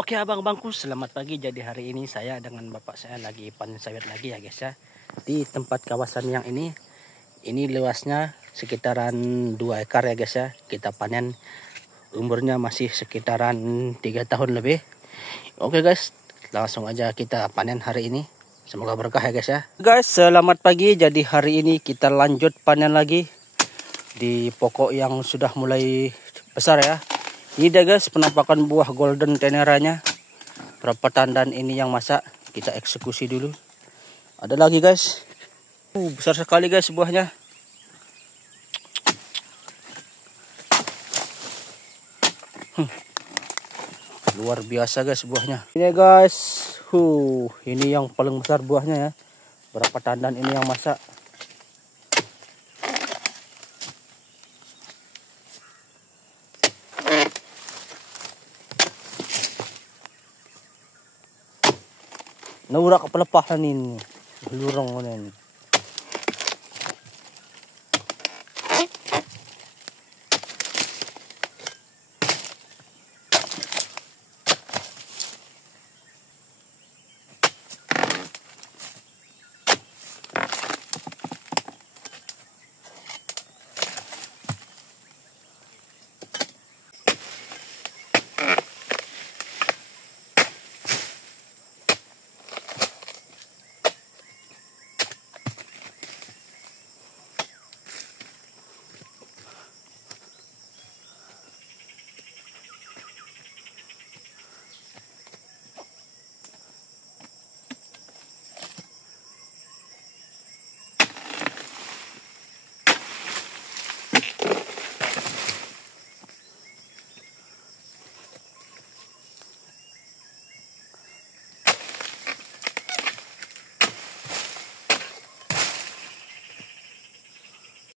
Oke abang-abangku, selamat pagi. Jadi hari ini saya dengan bapak saya lagi panen sawit lagi ya guys ya. Di tempat kawasan yang ini luasnya sekitaran 2 ekar ya guys ya. Kita panen, umurnya masih sekitaran 3 tahun lebih. Oke guys, langsung aja kita panen hari ini. Semoga berkah ya guys ya. Guys, selamat pagi. Jadi hari ini kita lanjut panen lagi di pokok yang sudah mulai besar ya. Ini dia guys penampakan buah golden teneranya. Berapa tandan ini yang masak, kita eksekusi dulu. Ada lagi guys. Besar sekali guys buahnya. Luar biasa guys buahnya. Ini guys, ini yang paling besar buahnya ya. Berapa tandan ini yang masak. Naurak pelepahan ini, lurong ini.